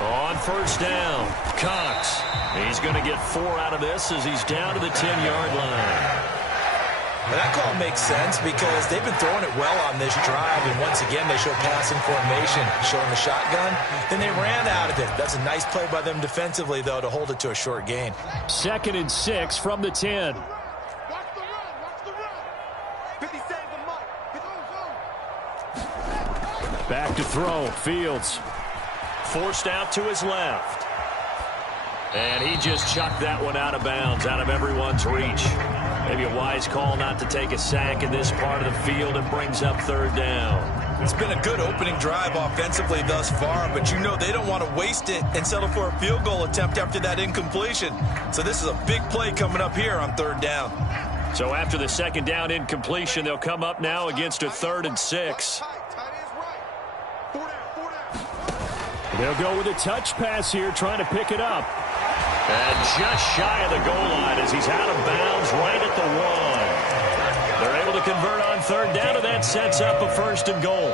On first down, Cox. He's going to get 4 out of this as he's down to the 10-yard line. Well, that call makes sense because they've been throwing it well on this drive, and once again they show passing formation, showing the shotgun. Then they ran out of it. That's a nice play by them defensively, though, to hold it to a short gain. 2nd and 6 from the 10. Back to throw, Fields. Forced out to his left. And he just chucked that one out of bounds, out of everyone's reach. Maybe a wise call not to take a sack in this part of the field, and brings up 3rd down. It's been a good opening drive offensively thus far, but you know they don't want to waste it and settle for a field goal attempt after that incompletion. So this is a big play coming up here on 3rd down. So after the 2nd down incompletion, they'll come up now against a 3rd and 6. They'll go with a touch pass here, trying to pick it up. And just shy of the goal line as he's out of bounds right at the 1. They're able to convert on 3rd down, and that sets up a 1st and goal.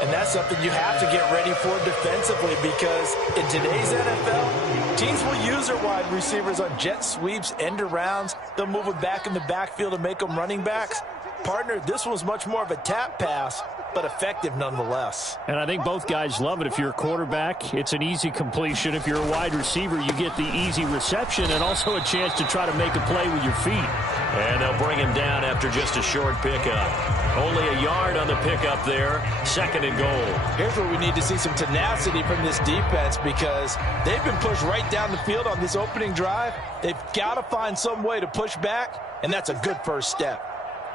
And that's something you have to get ready for defensively, because in today's NFL, teams will use their wide receivers on jet sweeps, end arounds. They'll move them back in the backfield and make them running backs. Partner, this one's much more of a tap pass, but effective nonetheless. And I think both guys love it. If you're a quarterback, it's an easy completion. If you're a wide receiver, you get the easy reception and also a chance to try to make a play with your feet. And they'll bring him down after just a short pickup. Only a yard on the pickup there. 2nd and goal. Here's where we need to see some tenacity from this defense, because they've been pushed right down the field on this opening drive. They've got to find some way to push back, and that's a good first step.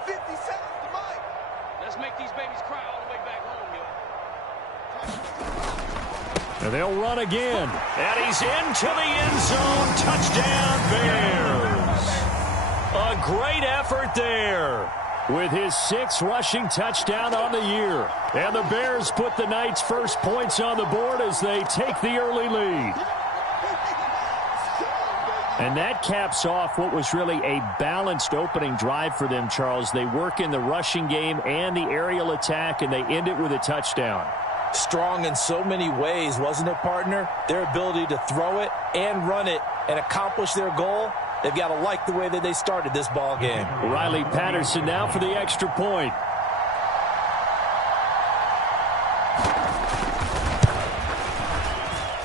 50 seconds to Mike. Let's make these babies cry all the way back home, yo. And they'll run again. And he's into the end zone. Touchdown, Bears. A great effort there with his 6th rushing touchdown on the year. And the Bears put the Knights' first points on the board as they take the early lead. And that caps off what was really a balanced opening drive for them, Charles. They work in the rushing game and the aerial attack, and they end it with a touchdown. Strong in so many ways, wasn't it, partner? Their ability to throw it and run it and accomplish their goal, they've got to like the way that they started this ball game. Riley Patterson now for the extra point.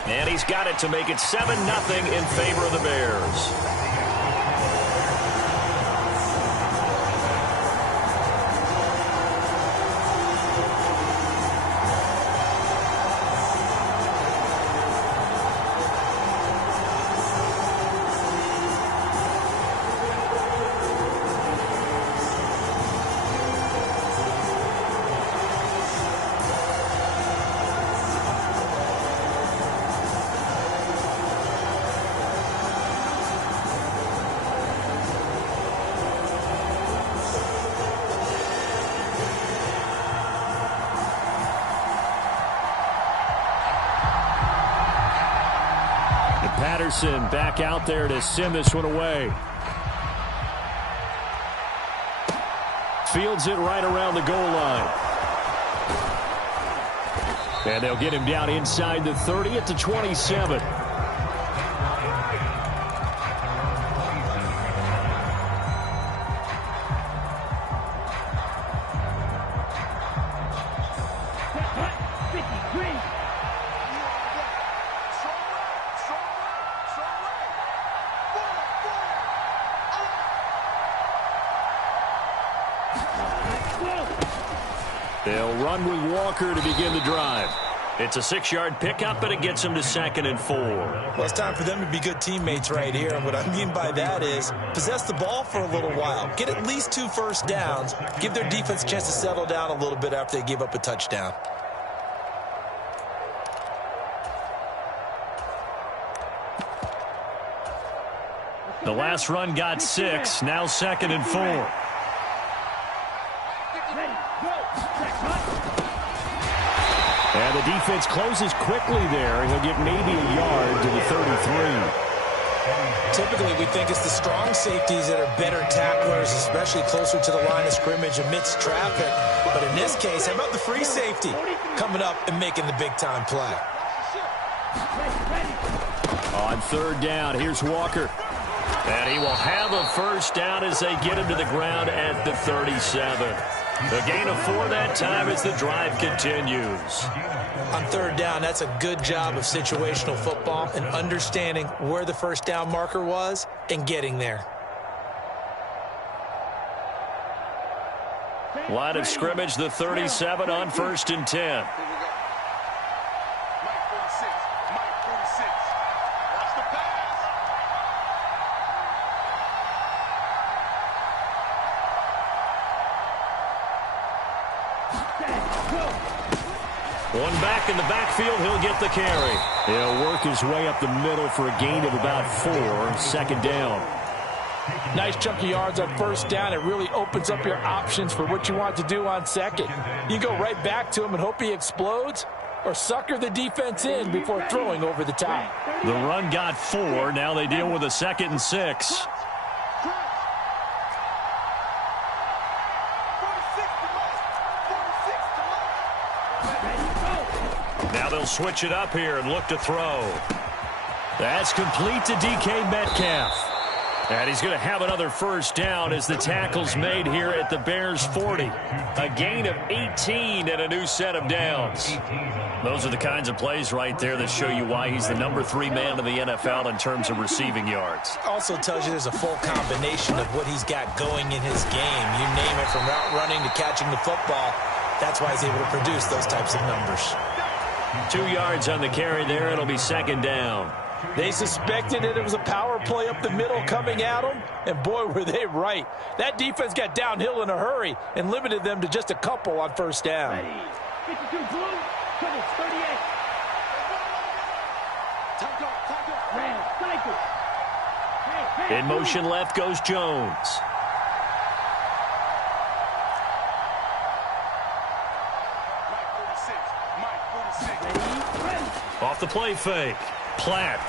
And he's got it to make it 7-0 in favor of the Bears. Patterson back out there to send this one away. Fields it right around the goal line. And they'll get him down inside the 30 at the 27. They'll run with Walker to begin the drive. It's a 6-yard pickup, but it gets them to 2nd and 4. Well, it's time for them to be good teammates right here. And what I mean by that is possess the ball for a little while. Get at least 2 first downs. Give their defense a chance to settle down a little bit after they give up a touchdown. The last run got 6. Now 2nd and 4. And the defense closes quickly there. He'll get maybe a yard to the 33. Typically, we think it's the strong safeties that are better tacklers, especially closer to the line of scrimmage amidst traffic. But in this case, how about the free safety coming up and making the big-time play? On third down, here's Walker. And he will have a first down as they get him to the ground at the 37. A gain of 4 that time as the drive continues. On third down, that's a good job of situational football and understanding where the first down marker was and getting there. Line of scrimmage, the 37 on 1st and 10. One back in the backfield, he'll get the carry. He'll work his way up the middle for a gain of about 4, 2nd down. Nice chunk of yards on first down. It really opens up your options for what you want to do on second. You go right back to him and hope he explodes, or sucker the defense in before throwing over the top. The run got 4. Now they deal with a 2nd and 6. Now they'll switch it up here and look to throw. That's complete to DK Metcalf. And he's going to have another first down as the tackle's made here at the Bears 40. A gain of 18 and a new set of downs. Those are the kinds of plays right there that show you why he's the number 3 man in the NFL in terms of receiving yards. Also tells you there's a full combination of what he's got going in his game. You name it, from route running to catching the football. That's why he's able to produce those types of numbers. 2 yards on the carry there. It'll be 2nd down. They suspected that it was a power play up the middle coming at them, and boy, were they right. That defense got downhill in a hurry and limited them to just a couple on first down. 52 blue, trouble 38. In motion left goes Jones. Off the play fake. Platt.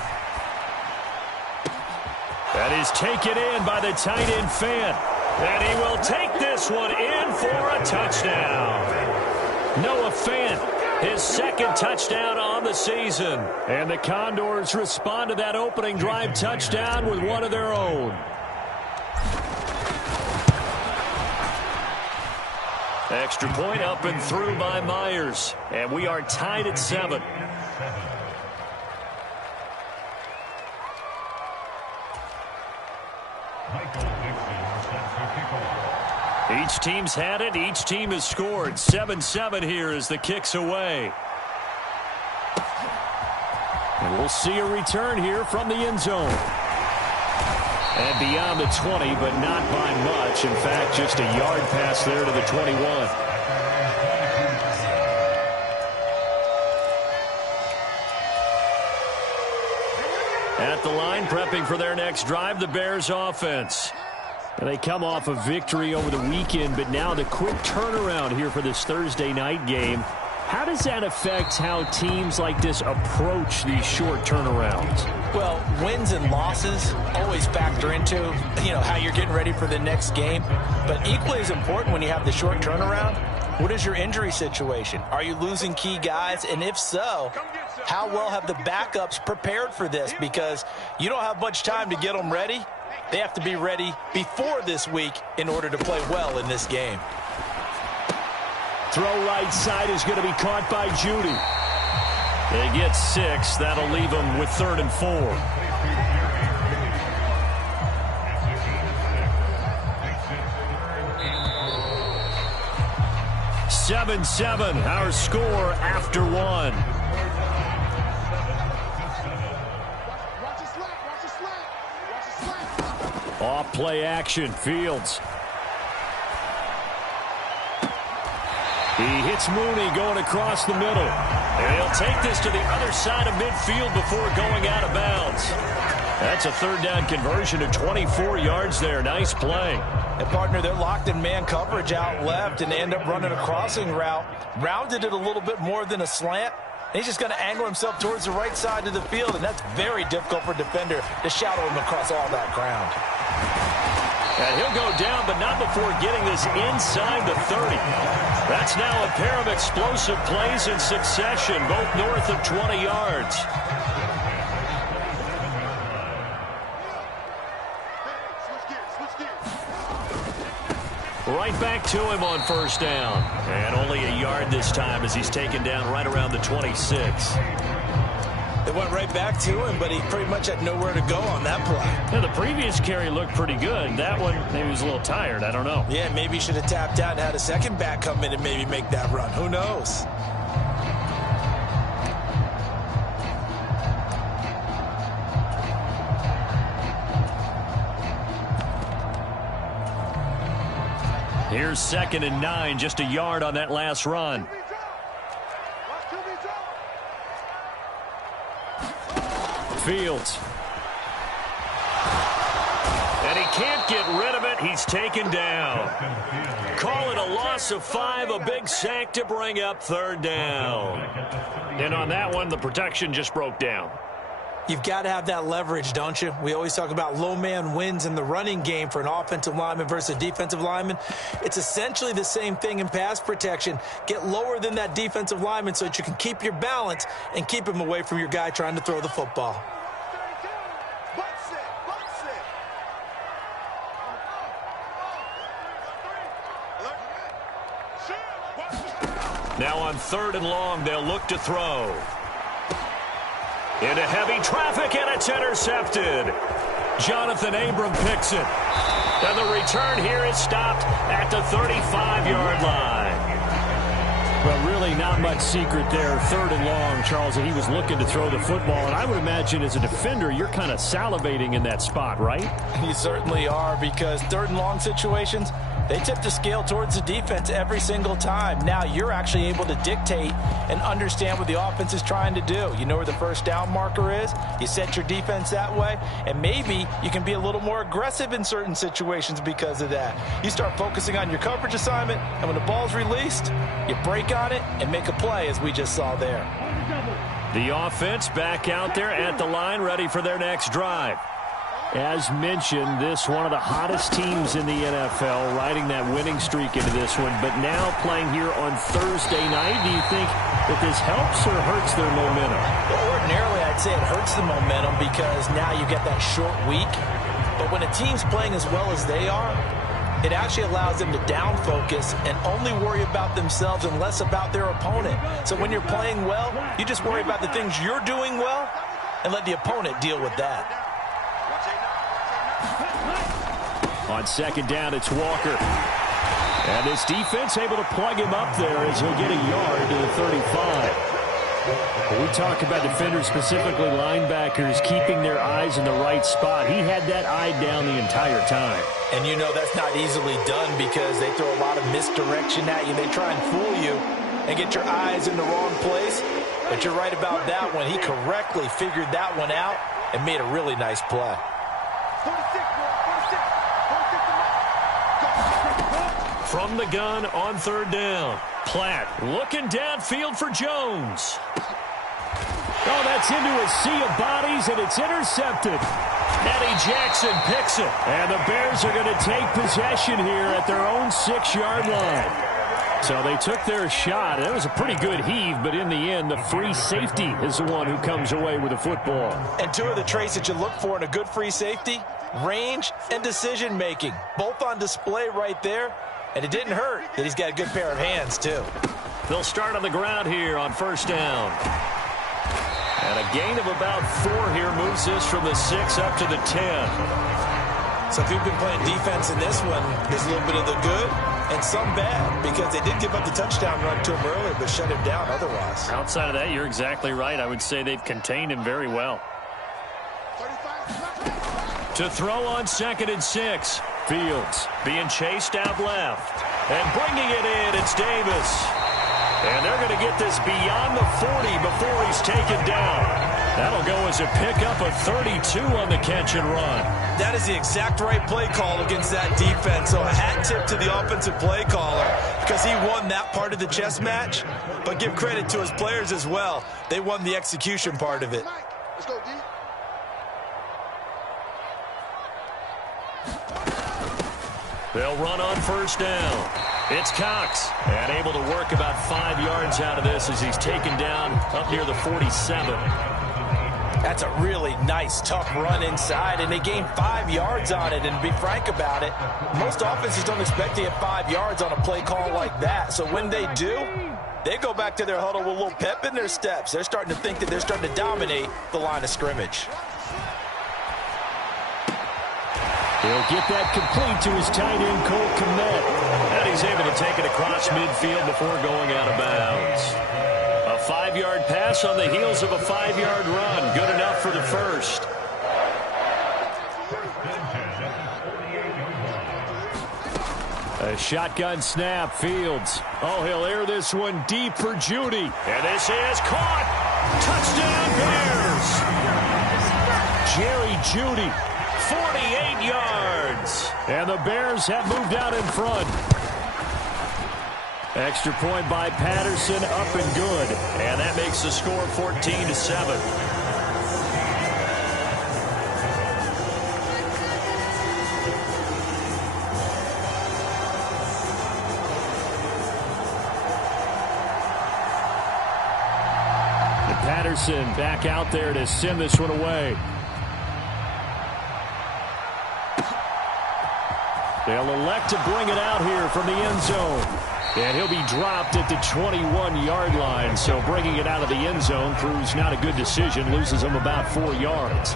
That is taken in by the tight end Fant. And he will take this one in for a touchdown. Noah Fant, his 2nd touchdown on the season. And the Condors respond to that opening drive touchdown with one of their own. Extra point up and through by Myers. And we are tied at 7. Each team's had it. Each team has scored. 7-7 here as the kick's away. And we'll see a return here from the end zone. And beyond the 20, but not by much. In fact, just a yard pass there to the 21. At the line, prepping for their next drive, the Bears offense. And they come off a victory over the weekend, but now the quick turnaround here for this Thursday night game. How does that affect how teams like this approach these short turnarounds? Well, wins and losses always factor into, how you're getting ready for the next game. But equally as important when you have the short turnaround, what is your injury situation? Are you losing key guys? And if so, how well have the backups prepared for this? Because you don't have much time to get them ready. They have to be ready before this week in order to play well in this game. Throw right side is going to be caught by Judy. They get 6. That'll leave them with 3rd and 4. 7-7, our score after 1. Off play action, Fields. He hits Mooney going across the middle. And he'll take this to the other side of midfield before going out of bounds. That's a 3rd down conversion to 24 yards there. Nice play. And, partner, they're locked in man coverage out left, and they end up running a crossing route. Rounded it a little bit more than a slant, and he's just going to angle himself towards the right side of the field, and that's very difficult for a defender to shadow him across all that ground. And he'll go down, but not before getting this inside the 30. That's now a pair of explosive plays in succession, both north of 20 yards. Right back to him on first down. And only a yard this time as he's taken down right around the 26. They went right back to him, but he pretty much had nowhere to go on that play. Yeah, the previous carry looked pretty good. That one, maybe he was a little tired. I don't know. Yeah, maybe he should have tapped out and had a second back come in and maybe make that run. Who knows? Here's 2nd and 9, just a yard on that last run. Fields. And he can't get rid of it. He's taken down. Call it a loss of 5, a big sack to bring up 3rd down. And on that one, the protection just broke down. You've got to have that leverage, don't you? We always talk about low man wins in the running game for an offensive lineman versus a defensive lineman. It's essentially the same thing in pass protection. Get lower than that defensive lineman so that you can keep your balance and keep him away from your guy trying to throw the football. Now on 3rd and long, they'll look to throw. Into heavy traffic, and it's intercepted. Jonathan Abram picks it. And the return here is stopped at the 35-yard line. Well, really not much secret there. 3rd and long, Charles, that he was looking to throw the football. And I would imagine as a defender, you're kind of salivating in that spot, right? You certainly are, because 3rd and long situations, they tip the scale towards the defense every single time. Now you're actually able to dictate and understand what the offense is trying to do. You know where the first down marker is. You set your defense that way, and maybe you can be a little more aggressive in certain situations because of that. You start focusing on your coverage assignment, and when the ball's released, you break on it and make a play, as we just saw there. The offense back out there at the line, ready for their next drive. As mentioned, this one of the hottest teams in the NFL, riding that winning streak into this one, but now playing here on Thursday night. Do you think that this helps or hurts their momentum? Well, ordinarily, I'd say it hurts the momentum because now you get that short week. But when a team's playing as well as they are, it actually allows them to down focus and only worry about themselves and less about their opponent. So when you're playing well, you just worry about the things you're doing well and let the opponent deal with that. On 2nd down, it's Walker. And this defense able to plug him up there as he'll get a yard to the 35. When we talk about defenders, specifically linebackers, keeping their eyes in the right spot, he had that eye down the entire time. And you know that's not easily done because they throw a lot of misdirection at you. They try and fool you and get your eyes in the wrong place. But you're right about that one. He correctly figured that one out and made a really nice play. From the gun on 3rd down. Platt looking downfield for Jones. Oh, that's into a sea of bodies, and it's intercepted. Eddie Jackson picks it. And the Bears are going to take possession here at their own 6-yard line. So they took their shot. That was a pretty good heave, but in the end, the free safety is the one who comes away with the football. And 2 of the traits that you look for in a good free safety, range and decision-making, both on display right there. And it didn't hurt that he's got a good pair of hands, too. They'll start on the ground here on 1st down. And a gain of about 4 here moves this from the 6 up to the 10. So if you've been playing defense in this one, there's a little bit of the good and some bad, because they did give up the touchdown run to him earlier, but shut him down otherwise. Outside of that, you're exactly right. I would say they've contained him very well. To throw on 2nd and 6. Fields being chased out left. And bringing it in, it's Davis. And they're going to get this beyond the 40 before he's taken down. That'll go as a pickup of 32 on the catch and run. That is the exact right play call against that defense. So a hat tip to the offensive play caller. because he won that part of the chess match, but give credit to his players as well. They won the execution part of it. Let's go, D. They'll run on first down. It's Cox, and able to work about 5 yards out of this as he's taken down up near the 47. That's a really nice, tough run inside, and they gained 5 yards on it. And to be frank about it, most offenses don't expect to get 5 yards on a play call like that. So when they do, they go back to their huddle with a little pep in their steps. They're starting to think that they're starting to dominate the line of scrimmage. He'll get that complete to his tight end, Cole Kmet. And he's able to take it across midfield before going out of bounds. A 5-yard pass on the heels of a 5-yard run. Good enough for the first. A shotgun snap, Fields. Oh, he'll air this one deep for Judy. And this is caught. Touchdown, Bears. Jerry Judy. 48 yards. And the Bears have moved out in front. Extra point by Patterson, up and good. And that makes the score 14-7. And Patterson back out there to send this one away. They'll elect to bring it out here from the end zone. And he'll be dropped at the 21-yard line. So bringing it out of the end zone proves not a good decision. Loses him about 4 yards.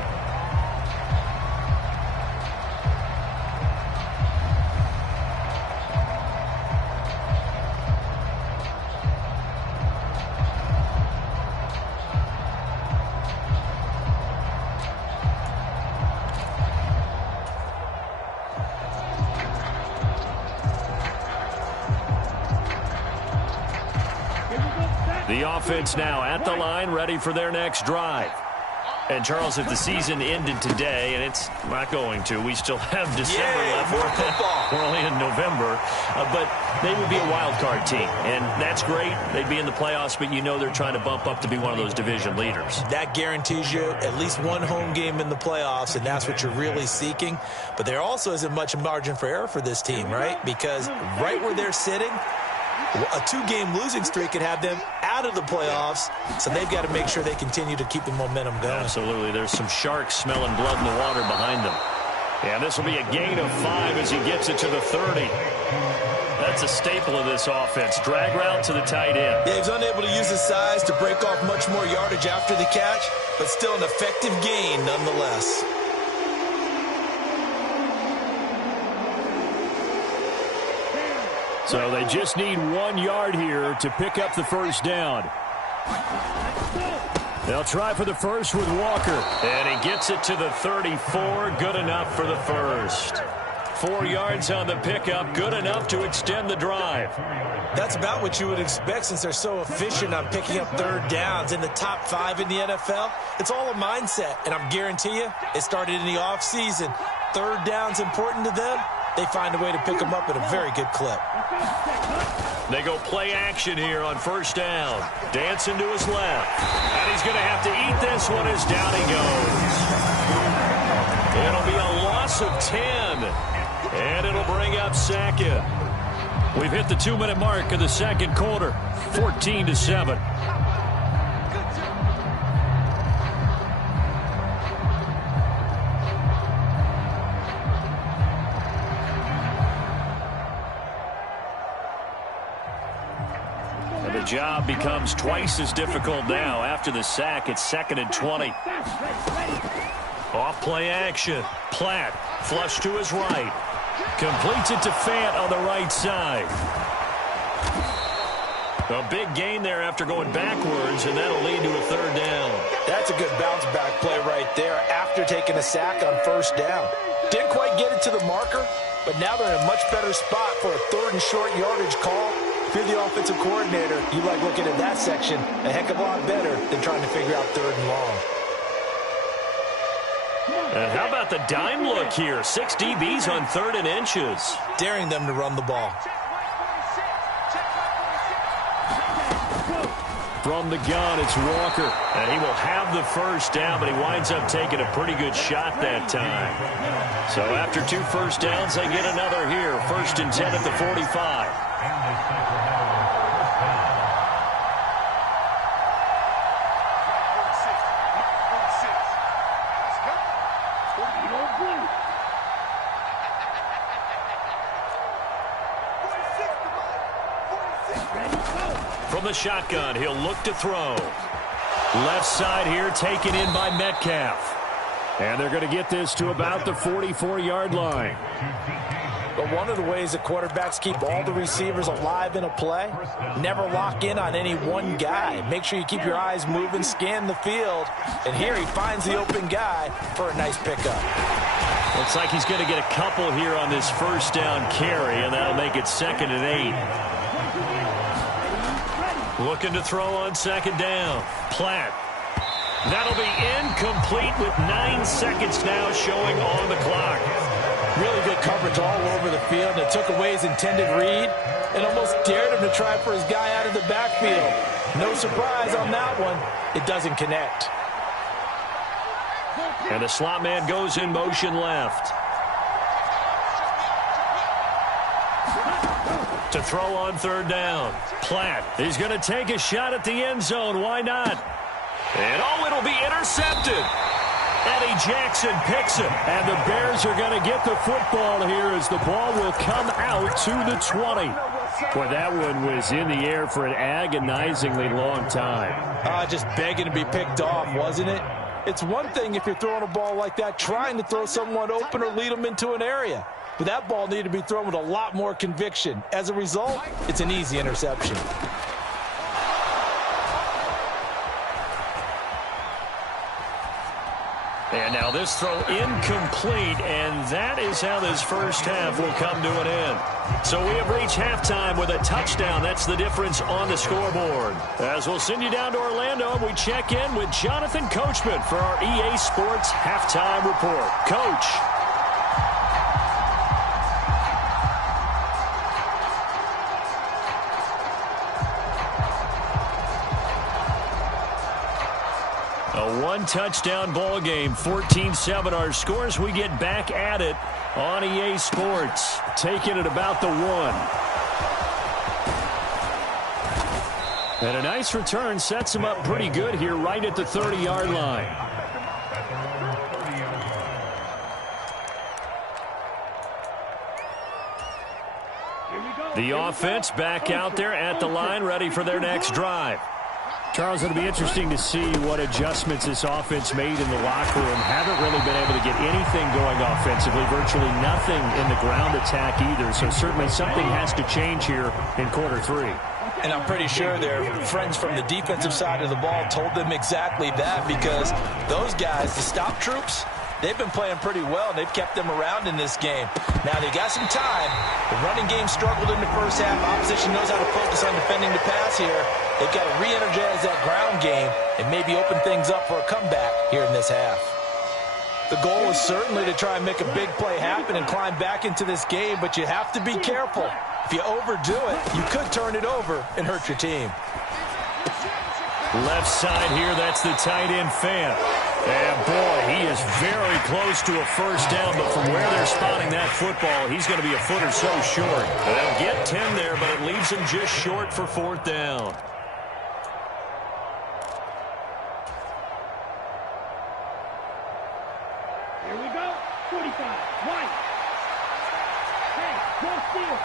The offense now at the line, ready for their next drive. And, Charles, if the season ended today, and it's not going to, we still have December left. More football. We're only in November. But they would be a wild card team, and that's great. They'd be in the playoffs, but you know they're trying to bump up to be one of those division leaders. That guarantees you at least one home game in the playoffs, and that's what you're really seeking. But there also isn't much margin for error for this team, right? Because right where they're sitting, a 2-game losing streak could have them out of the playoffs, so they've got to make sure they continue to keep the momentum going. Absolutely. There's some sharks smelling blood in the water behind them. And this will be a gain of 5 as he gets it to the 30. That's a staple of this offense. Drag route to the tight end. Yeah, he's unable to use his size to break off much more yardage after the catch, but still an effective gain nonetheless. So they just need 1 yard here to pick up the first down. They'll try for the first with Walker. And he gets it to the 34. Good enough for the first. 4 yards on the pickup. Good enough to extend the drive. That's about what you would expect since they're so efficient on picking up third downs in the top 5 in the NFL. It's all a mindset, and I'm guarantee you it started in the offseason. Third down's important to them. They find a way to pick them up at a very good clip. They go play action here on first down. Dancing to his left. And he's going to have to eat this one as down he goes. It'll be a loss of 10. And it'll bring up second. We've hit the 2-minute mark of the second quarter. 14-7. The job becomes twice as difficult now. After the sack, it's 2nd and 20. Off play action. Platt, flush to his right. Completes it to Fant on the right side. A big gain there after going backwards, and that'll lead to a third down. That's a good bounce back play right there after taking a sack on first down. Didn't quite get it to the marker, but now they're in a much better spot for a 3rd and short yardage call. If you're the offensive coordinator, you like looking at that section a heck of a lot better than trying to figure out 3rd and long. And how about the dime look here? 6 DBs on 3rd and inches. Daring them to run the ball. From the gun, it's Walker. And he will have the first down, but he winds up taking a pretty good shot that time. So after 2 first downs, they get another here. 1st and 10 at the 45. From the shotgun, he'll look to throw. Left side here taken in by Metcalf. And they're going to get this to about the 44-yard line. But one of the ways that quarterbacks keep all the receivers alive in a play, never lock in on any one guy. Make sure you keep your eyes moving, scan the field. And here he finds the open guy for a nice pickup. Looks like he's going to get a couple here on this first down carry, and that'll make it 2nd and 8. Looking to throw on 2nd down. Platt. That'll be incomplete with 9 seconds now showing on the clock. Really good coverage all over the field. It took away his intended read and almost dared him to try for his guy out of the backfield. No surprise on that one. It doesn't connect. And the slot man goes in motion left. To throw on 3rd down. Platt. He's going to take a shot at the end zone. Why not? And it'll be intercepted. Eddie Jackson picks it. And the Bears are going to get the football here as the ball will come out to the 20. Boy, that one was in the air for an agonizingly long time. Just begging to be picked off, wasn't it? It's one thing if you're throwing a ball like that, trying to throw someone open or lead them into an area. But that ball needed to be thrown with a lot more conviction. As a result, it's an easy interception. And now this throw incomplete, and that is how this first half will come to an end. So we have reached halftime with a touchdown. That's the difference on the scoreboard. As we'll send you down to Orlando, we check in with Jonathan Coachman for our EA Sports Halftime Report. Coach. A one-touchdown ball game, 14-7 our scores. We get back at it on EA Sports, taking it about the 1. And a nice return sets him up pretty good here right at the 30-yard line. The offense back out there at the line, ready for their next drive. Charles, it'll be interesting to see what adjustments this offense made in the locker room. Haven't really been able to get anything going offensively, virtually nothing in the ground attack either. So certainly something has to change here in quarter 3. And I'm pretty sure their friends from the defensive side of the ball told them exactly that, because those guys, the stop troops, they've been playing pretty well. They've kept them around in this game. Now, they got some time. The running game struggled in the first half. Opposition knows how to focus on defending the pass here. They've got to re-energize that ground game and maybe open things up for a comeback here in this half. The goal is certainly to try and make a big play happen and climb back into this game, but you have to be careful. If you overdo it, you could turn it over and hurt your team. Left side here, that's the tight end Fant. And boy, he is very close to a first down, but from where they're spotting that football, he's going to be a foot or so short. They'll get 10 there, but it leaves him just short for 4th down. Here we go. 45. White. Hey, go steal.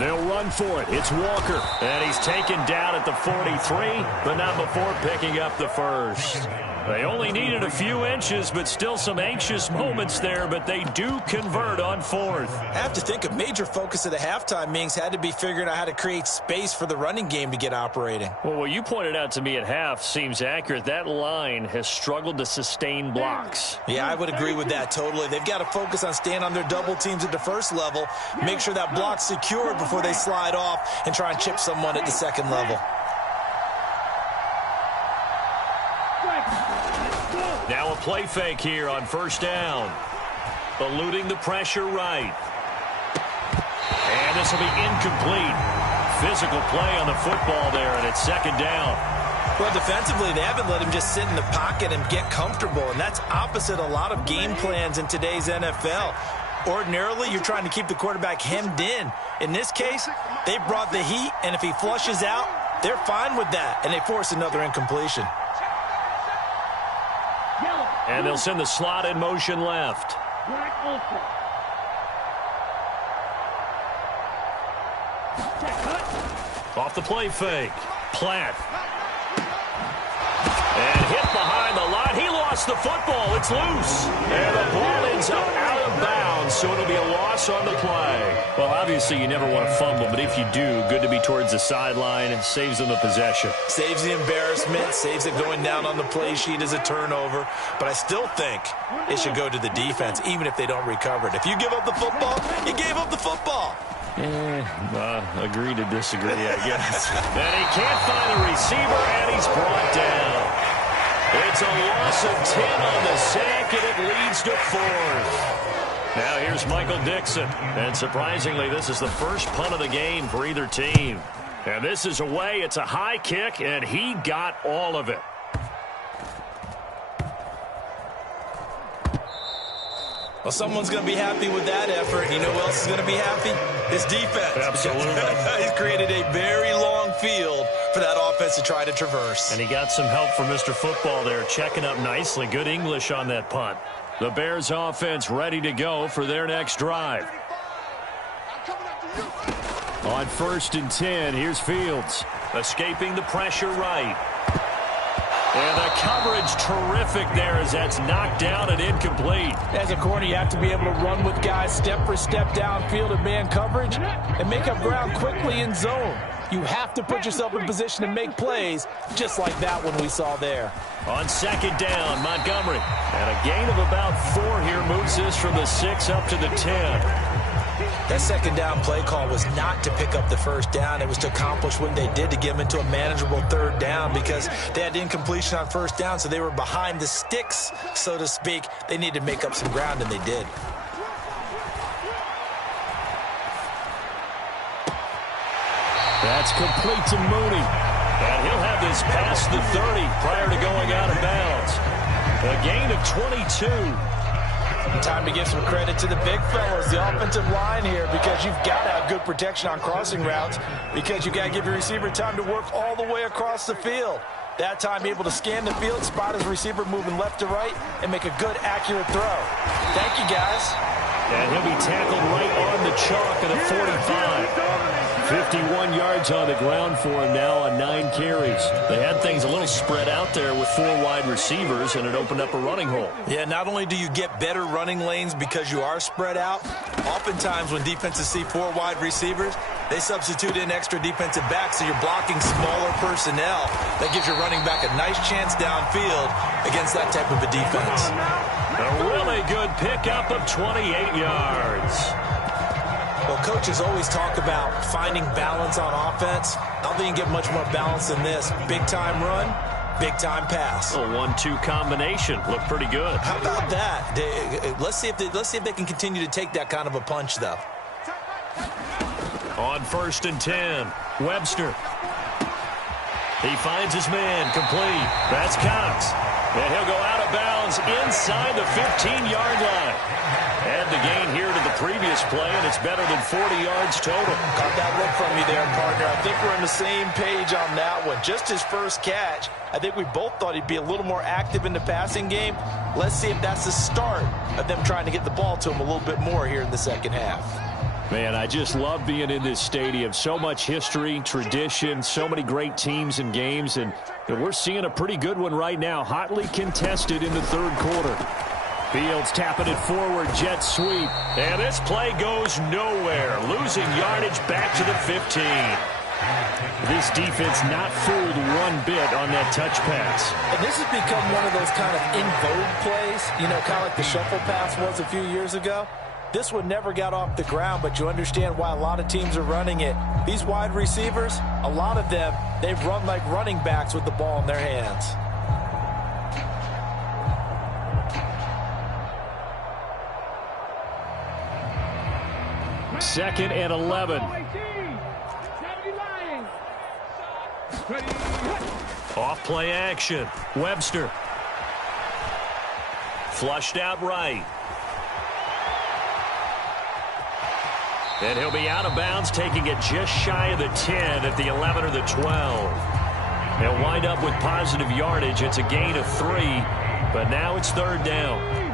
They'll run for it. It's Walker. And he's taken down at the 43, but not before picking up the first. They only needed a few inches, but still some anxious moments there, but they do convert on 4th. I have to think a major focus of the halftime meetings had to be figuring out how to create space for the running game to get operating. Well, what you pointed out to me at half seems accurate. That line has struggled to sustain blocks. Yeah, I would agree with that totally. They've got to focus on staying on their double teams at the first level, make sure that block's secured before they slide off and try and chip someone at the second level. Now a play fake here on first down. Eluding the pressure right. this will be incomplete. Physical play on the football there, and it's second down. Well, defensively, they haven't let him just sit in the pocket and get comfortable, and that's opposite a lot of game plans in today's NFL. Ordinarily, you're trying to keep the quarterback hemmed in. In this case, they brought the heat, and if he flushes out, they're fine with that, and they force another incompletion. And they'll send the slot in motion left. Off the play fake. Platt. And hit behind the line. He lost the football. It's loose. And the ball ends up out of bounds, so it'll be a loss on the play. Well, obviously you never want to fumble, but if you do, good to be towards the sideline and saves them the possession. Saves the embarrassment, saves it going down on the play sheet as a turnover. But I still think it should go to the defense, even if they don't recover it. If you give up the football, you gave up the football. Agree to disagree, I guess. And he can't find a receiver, and he's brought down. It's a loss of 10 on the sack, and it leads to 4th. Now here's Michael Dixon. And surprisingly, this is the first punt of the game for either team. And this is away. It's a high kick, and he got all of it. Well, someone's going to be happy with that effort. You know who else is going to be happy? His defense. Absolutely. He's created a very long field for that offense to try to traverse. And he got some help from Mr. Football there, checking up nicely. Good English on that punt. The Bears offense ready to go for their next drive. On 1st and 10, here's Fields. Escaping the pressure right. And the coverage terrific there as that's knocked down and incomplete. As a corner, you have to be able to run with guys step for step downfield in man coverage and make up ground quickly in zone. You have to put yourself in position to make plays just like that one we saw there. On 2nd down, Montgomery. And a gain of about 4 here moves this from the 6 up to the 10. That 2nd down play call was not to pick up the 1st down. It was to accomplish what they did to get them into a manageable 3rd down because they had incompletion on 1st down, so they were behind the sticks, so to speak. They needed to make up some ground, and they did. That's complete to Mooney. And he'll have this past the 30 prior to going out of bounds. A gain of 22. Time to give some credit to the big fellas, the offensive line here, because you've got to have good protection on crossing routes because you've got to give your receiver time to work all the way across the field. That time able to scan the field, spot his receiver moving left to right, and make a good, accurate throw. Thank you, guys. And he'll be tackled right on the chalk at a 45. 51 yards on the ground for him now on 9 carries. They had things a little spread out there with 4 wide receivers, and it opened up a running hole. Yeah, not only do you get better running lanes because you are spread out, oftentimes when defenses see 4 wide receivers, they substitute in extra defensive backs, so you're blocking smaller personnel. That gives your running back a nice chance downfield against that type of a defense. A really good pickup of 28 yards. Well, coaches always talk about finding balance on offense. I don't think you can get much more balance than this. Big-time run, big-time pass. A 1-2 combination. Looked pretty good. How about that? Let's see if they can continue to take that kind of a punch, though. On 1st and 10, Webster. He finds his man, complete. That's Cox. And he'll go out of bounds inside the 15-yard line. Add the gain here to the previous play, and it's better than 40 yards total. Caught that look from you there, partner. I think we're on the same page on that one. Just his first catch, I think we both thought he'd be a little more active in the passing game. Let's see if that's the start of them trying to get the ball to him a little bit more here in the second half. Man, I just love being in this stadium. So much history, tradition, so many great teams and games, and we're seeing a pretty good one right now, hotly contested in the 3rd quarter. Fields tapping it forward, jet sweep, and this play goes nowhere, losing yardage back to the 15. This defense not fooled one bit on that touch pass. And this has become one of those kind of in vogue plays, you know, kind of like the shuffle pass was a few years ago. This one never got off the ground, but you understand why a lot of teams are running it. These wide receivers, a lot of them, they've run like running backs with the ball in their hands. 2nd and 11. Off play action. Webster. Flushed out right. And he'll be out of bounds, taking it just shy of the 10 at the 11 or the 12. They'll wind up with positive yardage. It's a gain of 3, but now it's 3rd down.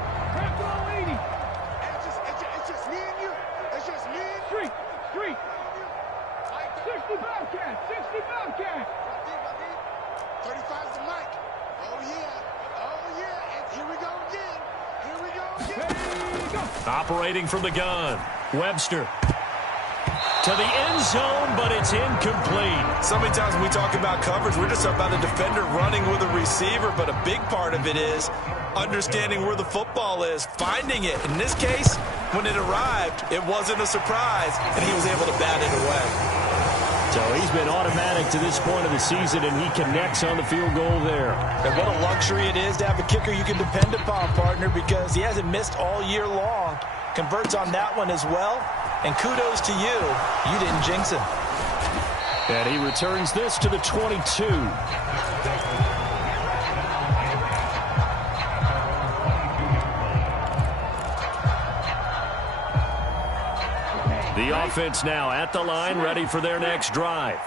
Operating from the gun. Webster. To the end zone, but it's incomplete. So many times when we talk about coverage, we're just about a defender running with a receiver, but a big part of it is understanding where the football is, finding it. In this case, when it arrived, it wasn't a surprise, and he was able to bat it away. So he's been automatic to this point of the season, and he connects on the field goal there. And what a luxury it is to have a kicker you can depend upon, partner, because he hasn't missed all year long. Converts on that one as well. And kudos to you. You didn't jinx him. And he returns this to the 22. The offense now at the line, ready for their next drive.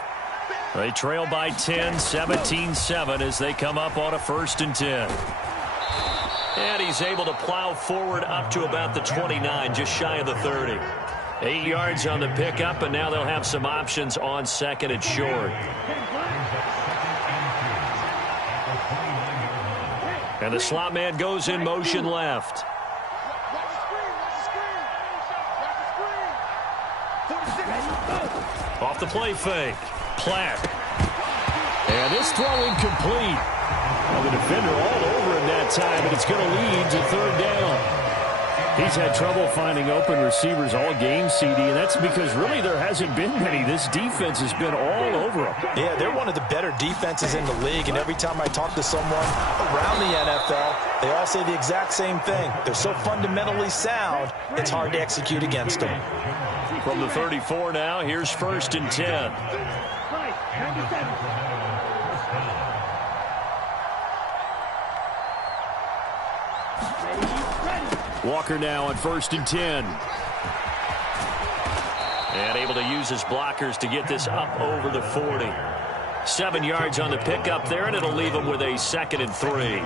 They trail by 10, 17-7 as they come up on a 1st and 10. And he's able to plow forward up to about the 29, just shy of the 30. 8 yards on the pickup, and now they'll have some options on 2nd and short. And the slot man goes in motion left. Off the play fake. Platt. And this throw incomplete. Well, the defender all over him that time, and it's going to lead to 3rd down. He's had trouble finding open receivers all game, CD, and that's because really there hasn't been many. This defense has been all over him. Yeah, they're one of the better defenses in the league, and every time I talk to someone around the NFL, they all say the exact same thing. They're so fundamentally sound, it's hard to execute against them. From the 34 now, here's 1st and 10. Walker now on 1st and 10. And able to use his blockers to get this up over the 40. 7 yards on the pickup there, and it'll leave him with a 2nd and 3.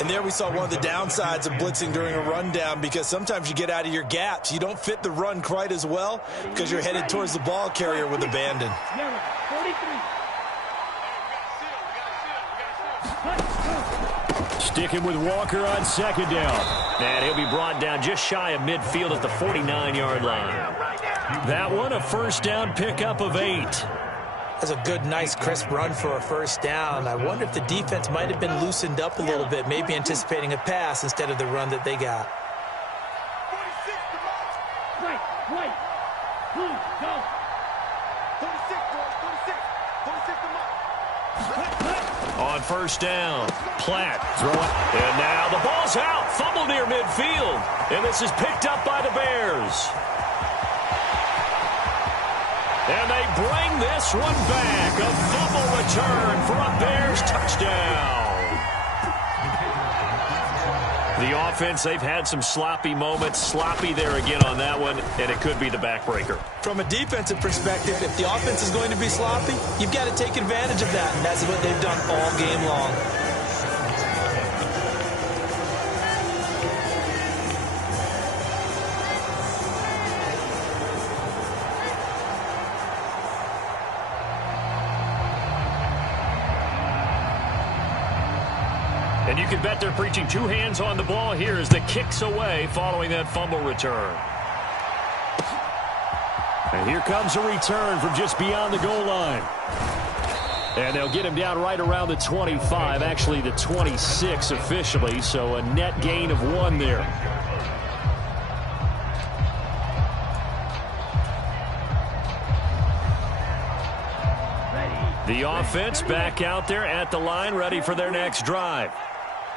And there we saw one of the downsides of blitzing during a rundown, because sometimes you get out of your gaps. You don't fit the run quite as well because you're headed towards the ball carrier with abandon. Sticking with Walker on 2nd down. And he'll be brought down just shy of midfield at the 49-yard line. That one, a 1st down pickup of 8. That's a good, nice, crisp run for a 1st down. I wonder if the defense might have been loosened up a little bit, maybe anticipating a pass instead of the run that they got. On 1st down, Platt throw it, and now the ball's out, fumble near midfield, and this is picked up by the Bears. And they bring this one back, a fumble return for a Bears touchdown. The offense, they've had some sloppy moments, sloppy there again on that one, and it could be the backbreaker. From a defensive perspective, if the offense is going to be sloppy, you've got to take advantage of that, and that's what they've done all game long. And you can bet they're preaching 2 hands on the ball here as the kick's away following that fumble return. And here comes a return from just beyond the goal line. And they'll get him down right around the 25, actually the 26 officially, so a net gain of 1 there. The offense back out there at the line, ready for their next drive.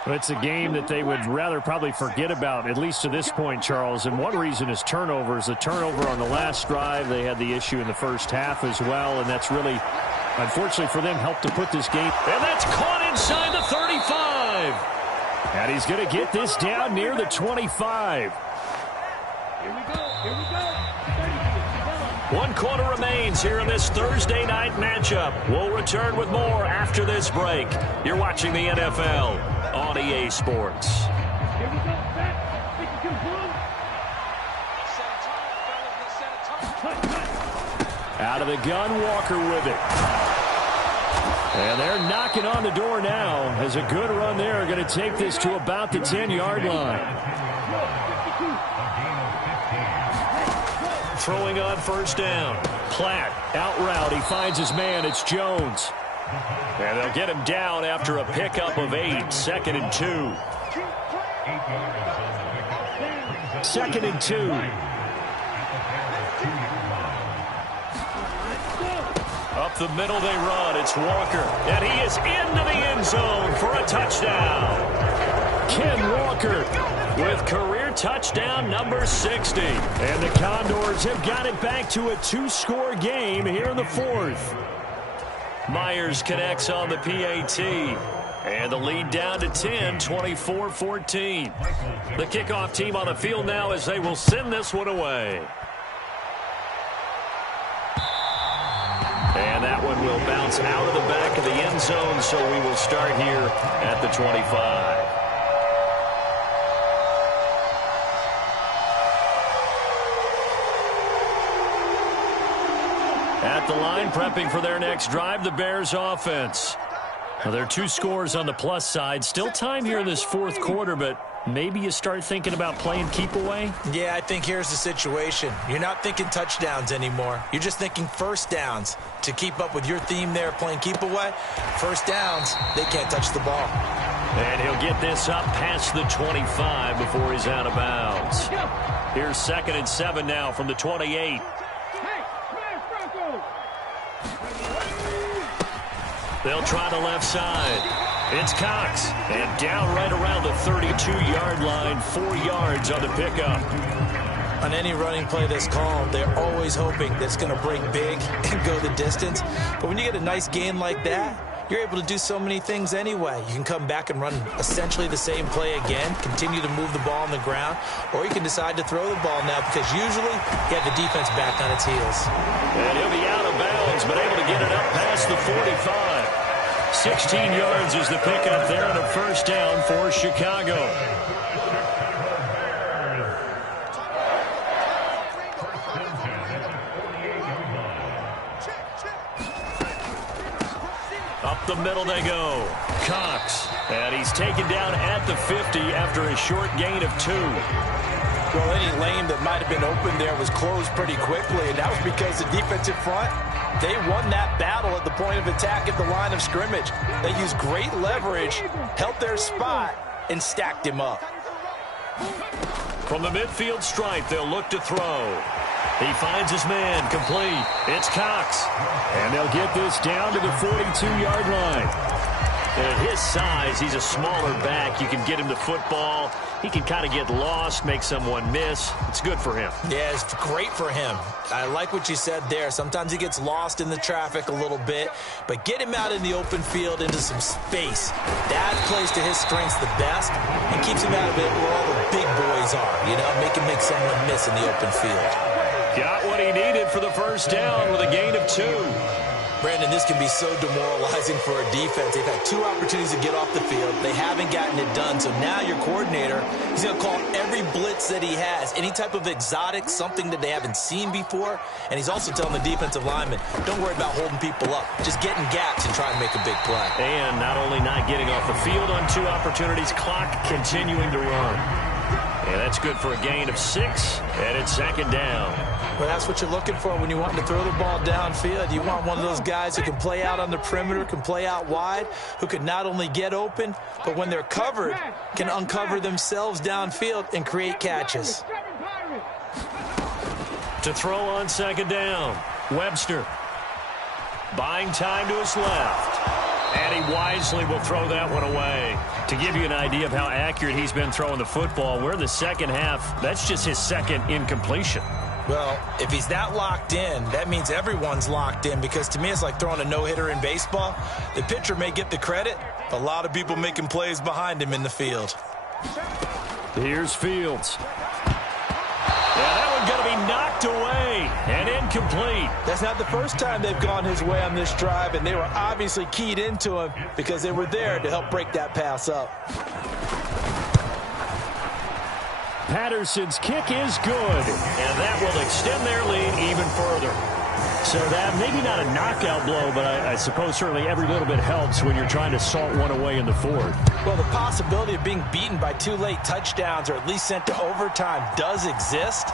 It's a game that they would rather probably forget about, at least to this point, Charles. And one reason is turnovers. The turnover on the last drive, they had the issue in the first half as well, and that's really, unfortunately for them, helped to put this game. And that's caught inside the 35. And he's going to get this down near the 25. Here we go. Here we go. 1 quarter remains here in this Thursday night matchup. We'll return with more after this break. You're watching the NFL on EA Sports. Here we go. Set. 52 blue. Out of the gun, Walker with it. And they're knocking on the door now as a good run there. Going to take this to about the 10-yard line. Throwing on first down. Platt, out route. He finds his man. It's Jones. And they'll get him down after a pickup of 8. 2nd and 2. 2nd and 2. Up the middle they run. It's Walker. And he is into the end zone for a touchdown. Ken Walker with career touchdown number 60. And the Condors have got it back to a 2-score game here in the 4th. Myers connects on the PAT. And the lead down to 10, 24-14. The kickoff team on the field now as they will send this one away. And that one will bounce out of the back of the end zone, so we will start here at the 25. At the line, prepping for their next drive, the Bears offense. Now, there are 2 scores on the plus side. Still time here in this 4th quarter, but maybe you start thinking about playing keep away? Yeah, I think here's the situation. You're not thinking touchdowns anymore. You're just thinking first downs. To keep up with your theme there, playing keep away, first downs, they can't touch the ball. And he'll get this up past the 25 before he's out of bounds. Here's 2nd and 7 now from the 28. They'll try the left side. It's Cox. And down right around the 32-yard line, 4 yards on the pickup. On any running play that's called, they're always hoping that it's going to break big and go the distance. But when you get a nice gain like that, you're able to do so many things anyway. You can come back and run essentially the same play again, continue to move the ball on the ground, or you can decide to throw the ball now because usually you have the defense back on its heels. And he'll be out of bounds, but able to get it up past the 45. 16 yards is the pickup there on a first down for Chicago. Up the middle they go. Cox. And he's taken down at the 50 after a short gain of 2. Well, any lane that might have been open there was closed pretty quickly, and that was because the defensive front, they won that battle at the point of attack at the line of scrimmage. They used great leverage, held their spot, and stacked him up. From the midfield stripe, they'll look to throw. He finds his man, complete. It's Cox. And they'll get this down to the 42-yard line. And at his size, he's a smaller back. You can get him the football. He can kind of get lost, make someone miss. It's good for him. Yeah, it's great for him. I like what you said there. Sometimes he gets lost in the traffic a little bit, but get him out in the open field into some space. That plays to his strengths the best and keeps him out of it where all the big boys are, you know, make someone miss in the open field. Got what he needed for the first down with a gain of 2. Brandon, this can be so demoralizing for a defense. They've had 2 opportunities to get off the field. They haven't gotten it done. So now your coordinator, he's going to call every blitz that he has, any type of exotic, something that they haven't seen before. And he's also telling the defensive lineman, don't worry about holding people up. Just get in gaps and try and make a big play. And not only not getting off the field on 2 opportunities, clock continuing to run. And that's good for a gain of 6, and it's 2nd down. Well, that's what you're looking for when you want to throw the ball downfield. You want one of those guys who can play out on the perimeter, can play out wide, who can not only get open, but when they're covered, can uncover themselves downfield and create catches. To throw on 2nd down, Webster. Buying time to his left. And he wisely will throw that one away. To give you an idea of how accurate he's been throwing the football, we're in the second half. That's just his second incompletion. Well, if he's that locked in, that means everyone's locked in, because to me it's like throwing a no-hitter in baseball. The pitcher may get the credit, but a lot of people making plays behind him in the field. Here's Fields. Yeah, that one's going to be knocked away and incomplete. That's not the first time they've gone his way on this drive, and they were obviously keyed into him because they were there to help break that pass up. Patterson's kick is good, and that will extend their lead even further. So that, maybe not a knockout blow, but I suppose certainly every little bit helps when you're trying to salt one away in the fourth. Well, the possibility of being beaten by 2 late touchdowns or at least sent to overtime does exist,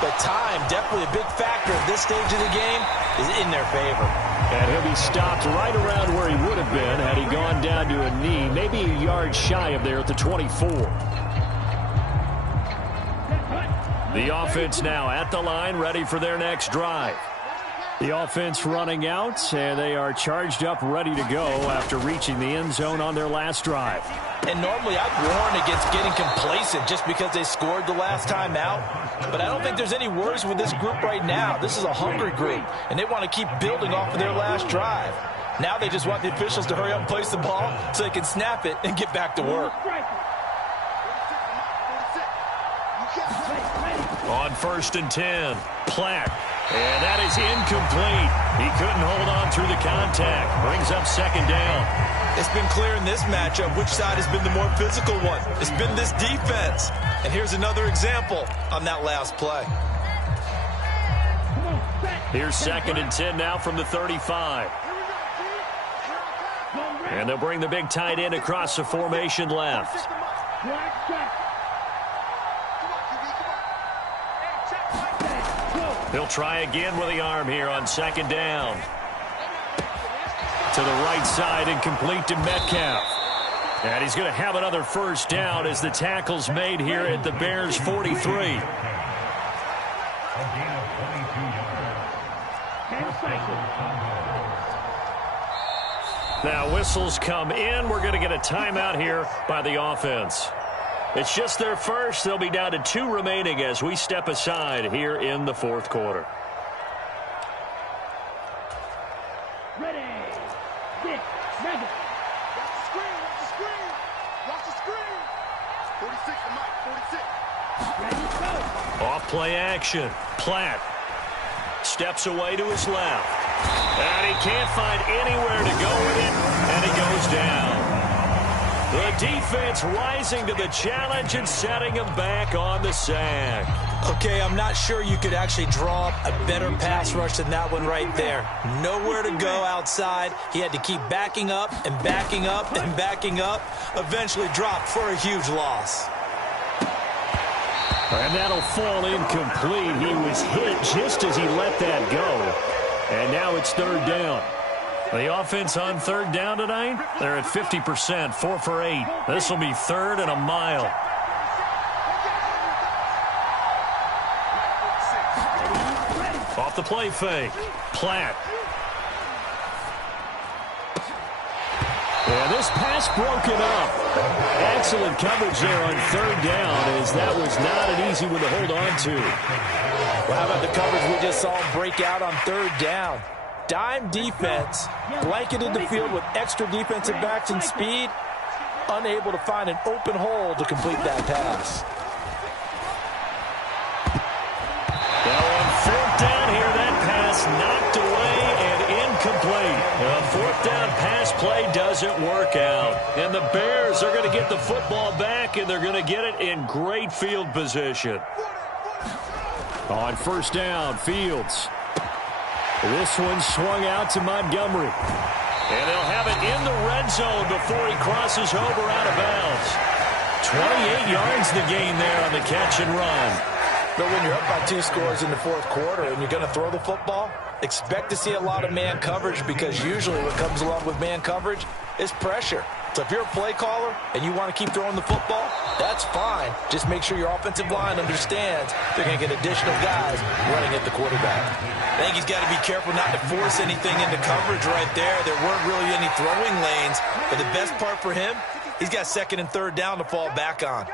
but time, definitely a big factor at this stage of the game, is in their favor. And he'll be stopped right around where he would have been had he gone down to a knee, maybe a yard shy of there at the 24. The offense now at the line, ready for their next drive. The offense running out, and they are charged up, ready to go after reaching the end zone on their last drive. And normally I'd warn against getting complacent just because they scored the last time out. But I don't think there's any worries with this group right now. This is a hungry group, and they want to keep building off of their last drive. Now they just want the officials to hurry up and place the ball so they can snap it and get back to work. On 1st and 10, Platt. And that is incomplete. He couldn't hold on through the contact. Brings up 2nd down. It's been clear in this matchup which side has been the more physical one. It's been this defense. And here's another example on that last play. Here's 2nd and 10 now from the 35. And they'll bring the big tight end across the formation left. He'll try again with the arm here on 2nd down. To the right side and complete to Metcalf. And he's going to have another 1st down as the tackle's made here at the Bears 43. Now whistles come in. We're going to get a timeout here by the offense. It's just their first. They'll be down to 2 remaining as we step aside here in the 4th quarter. Ready, get, ready. Watch the screen, watch the screen. Watch the screen. 46, Mike, 46. Ready, go. Off play action. Platt steps away to his left. And he can't find anywhere to go with it. And he goes down. The defense rising to the challenge and setting him back on the sack. Okay, I'm not sure you could actually draw up a better pass rush than that one right there. Nowhere to go outside. He had to keep backing up and backing up and backing up. Eventually dropped for a huge loss. And that'll fall incomplete. He was hit just as he let that go. And now it's 3rd down. The offense on 3rd down tonight, they're at 50%, 4 for 8. This will be 3rd and a mile. Off the play fake, Platt. And this pass broken up. Excellent coverage there on 3rd down, as that was not an easy one to hold on to. Well, how about the coverage we just saw him break out on 3rd down? Dime defense, blanketed the field with extra defensive backs and speed, unable to find an open hole to complete that pass. Now on 4th down here, that pass knocked away and incomplete. A 4th down pass play doesn't work out. And the Bears are going to get the football back, and they're going to get it in great field position. On 1st down, Fields. This one swung out to Montgomery. And they'll have it in the red zone before he crosses over out of bounds. 28 yards the gain there on the catch and run. But when you're up by 2 scores in the 4th quarter and you're going to throw the football, expect to see a lot of man coverage, because usually what comes along with man coverage is pressure. So if you're a play caller and you want to keep throwing the football, that's fine. Just make sure your offensive line understands they're going to get additional guys running at the quarterback. I think he's got to be careful not to force anything into coverage right there. There weren't really any throwing lanes. But the best part for him, he's got second and third down to fall back on.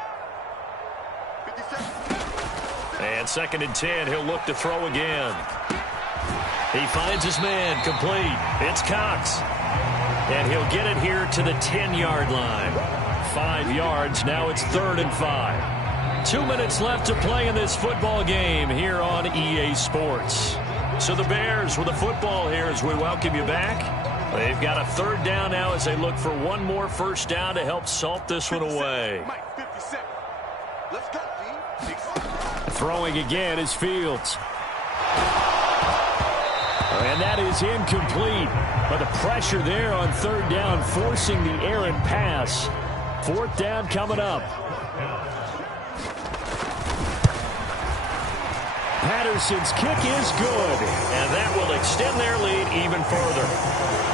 And second and 10, he'll look to throw again. He finds his man, complete. It's Cox. And he'll get it here to the 10-yard line. 5 yards, now it's 3rd and 5. 2 minutes left to play in this football game here on EA Sports. So the Bears with the football here as we welcome you back. They've got a 3rd down now as they look for one more first down to help salt this one away. Let's go, team. Throwing again is Fields. And that is incomplete. But the pressure there on 3rd down, forcing the errant pass. 4th down coming up. Patterson's kick is good, and that will extend their lead even further.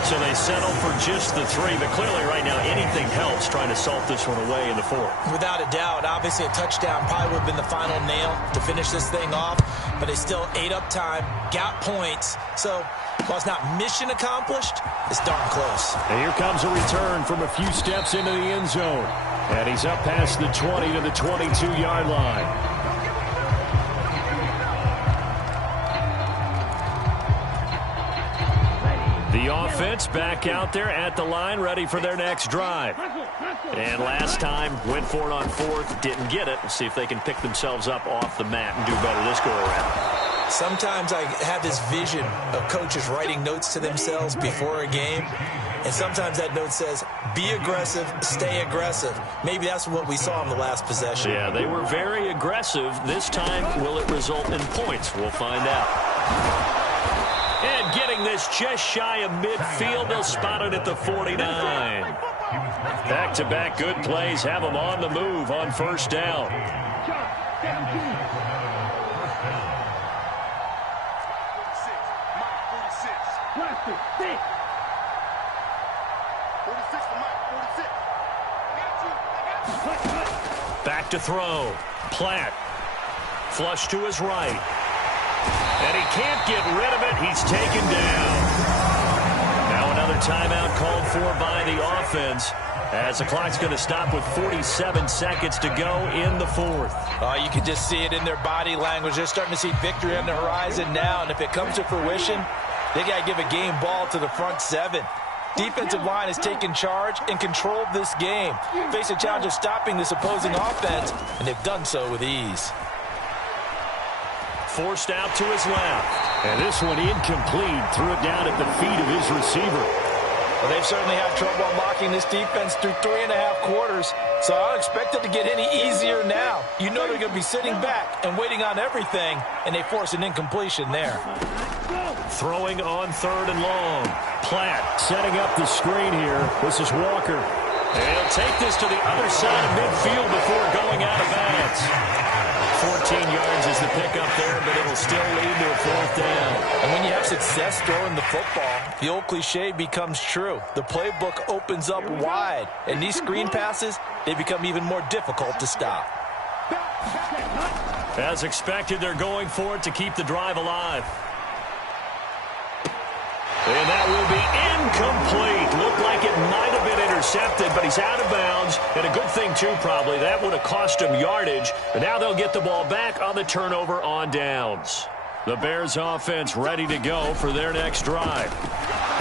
So they settle for just the 3, but clearly right now anything helps trying to salt this one away in the 4th. Without a doubt, obviously a touchdown probably would have been the final nail to finish this thing off, but they still ate up time, got points. So while it's not mission accomplished, it's darn close. And here comes a return from a few steps into the end zone. And he's up past the 20 to the 22-yard line. The offense back out there at the line, ready for their next drive. And last time, went for it on 4th, didn't get it. We'll see if they can pick themselves up off the mat and do better this go-around. Sometimes I have this vision of coaches writing notes to themselves before a game, and sometimes that note says, be aggressive, stay aggressive. Maybe that's what we saw in the last possession. Yeah, they were very aggressive. This time, will it result in points? We'll find out. And getting this just shy of midfield, they'll spot it at the 49. Back-to-back good plays have them on the move on first down. 46 for Mike, 46. Back to throw. Platt. Flush to his right. And he can't get rid of it. He's taken down. Now another timeout called for by the offense as the clock's going to stop with 47 seconds to go in the 4th. Oh, you can just see it in their body language. They're starting to see victory on the horizon now, and if it comes to fruition, they got to give a game ball to the front 7. Defensive line has taken charge and controlled this game. Face a challenge of stopping this opposing offense, and they've done so with ease. Forced out to his left. And this one incomplete. Threw it down at the feet of his receiver. Well, they've certainly had trouble unlocking this defense through 3.5 quarters, so I don't expect it to get any easier now. You know they're going to be sitting back and waiting on everything, and they force an incompletion there. Throwing on 3rd and long. Platt setting up the screen here. This is Walker. And he'll take this to the other side of midfield before going out of bounds. 14 yards is the pickup there, but it'll still lead to a 4th down. And when you have success throwing the football, the old cliche becomes true. The playbook opens up wide, and these screen passes, they become even more difficult to stop. As expected, they're going for it to keep the drive alive. And that will be incomplete. Looked like it might have been intercepted, but he's out of bounds. And a good thing, too, probably. That would have cost him yardage. But now they'll get the ball back on the turnover on downs. The Bears offense ready to go for their next drive.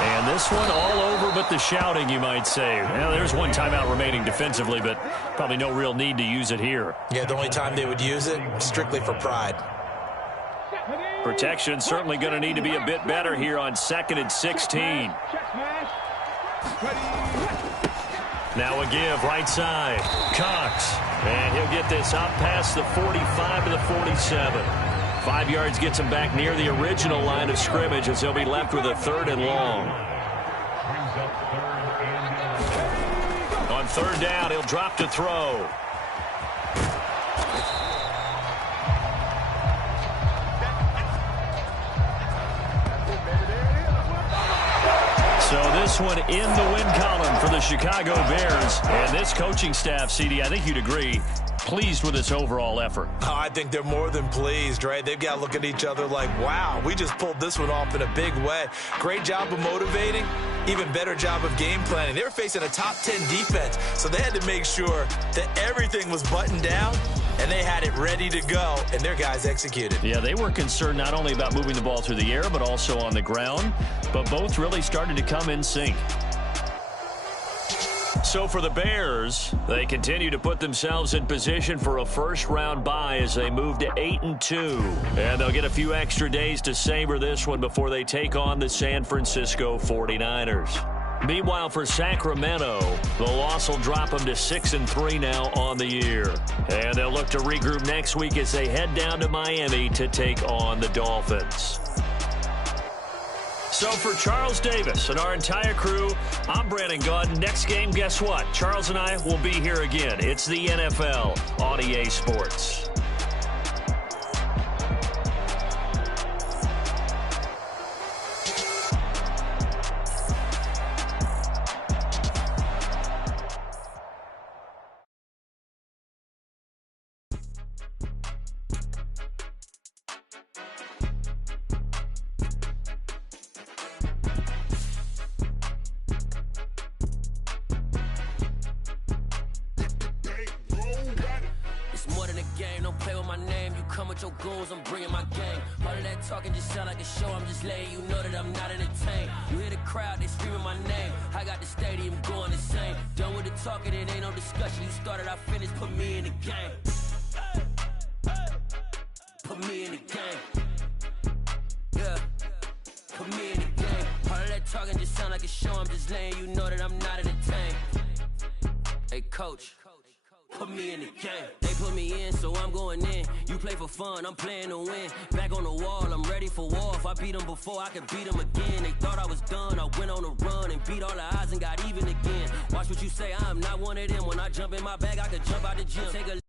And this one all over but the shouting, you might say. Well, there's one timeout remaining defensively, but probably no real need to use it here. Yeah, the only time they would use it, strictly for pride. Protection certainly going to need to be a bit better here on 2nd and 16. Now a give right side. Cox. And he'll get this up past the 45 to the 47. 5 yards gets him back near the original line of scrimmage as he'll be left with a 3rd and long. On 3rd down, he'll drop to throw. So this one in the win column for the Chicago Bears. And this coaching staff, CD, I think you'd agree, pleased with its overall effort. Oh, I think they're more than pleased, right? They've got to look at each other like, wow, we just pulled this one off in a big way. Great job of motivating, even better job of game planning. They were facing a top 10 defense, so they had to make sure that everything was buttoned down, and they had it ready to go, and their guys executed. Yeah, they were concerned not only about moving the ball through the air, but also on the ground, but both really started to come in sync. So for the Bears, they continue to put themselves in position for a first-round bye as they move to 8-2. And they'll get a few extra days to savor this one before they take on the San Francisco 49ers. Meanwhile, for Sacramento, the loss will drop them to 6-3 now on the year. And they'll look to regroup next week as they head down to Miami to take on the Dolphins. So for Charles Davis and our entire crew, I'm Brandon Gaudin. Next game, guess what? Charles and I will be here again. It's the NFL on EA Sports. Your goals, I'm bringing my game. All of that talking just sound like a show. I'm just letting you know that I'm not entertained. You hear the crowd, they screaming my name. I got the stadium going insane. Done with the talking, it ain't no discussion. You started, I finished, put me in the game. Put me in the game. Yeah, put me in the game. All of that talking just sound like a show. I'm just letting you know that I'm not entertained. Hey, coach. Put me in the game. They put me in, so I'm going in. You play for fun, I'm playing to win. Back on the wall, I'm ready for war. If I beat them before, I can beat them again. They thought I was done, I went on a run and beat all the odds and got even again. Watch what you say, I'm not one of them. When I jump in my bag, I could jump out the gym. Take a